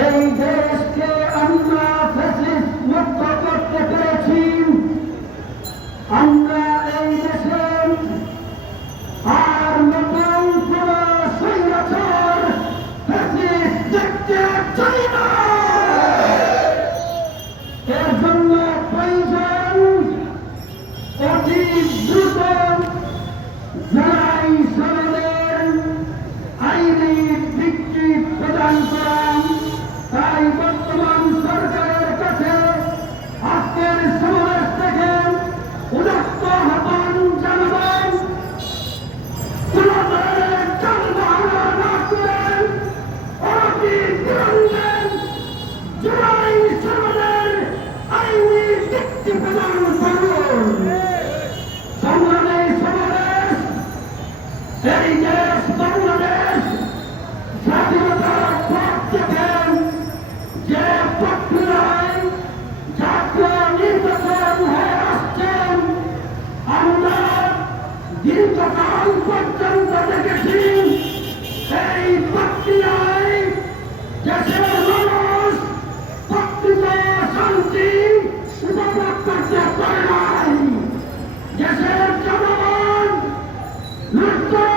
এই দেশকে আমরা ফ্যাসিস্ট মুক্ত করতে পেরেছি। আমরা এই দেশে আর নতুন কোন সংগঠন ফ্যাসিস্ট দেখতে চাই না। এর জন্য প্রয়োজন অতি দ্রুত দীর্ঘকাল পর্যন্ত দেখেছি এই প্রক্রিয়ায় দেশের মানুষ প্রকৃত শান্তি উপভোগ করতে পারে নাই দেশের জনগণ লোকজন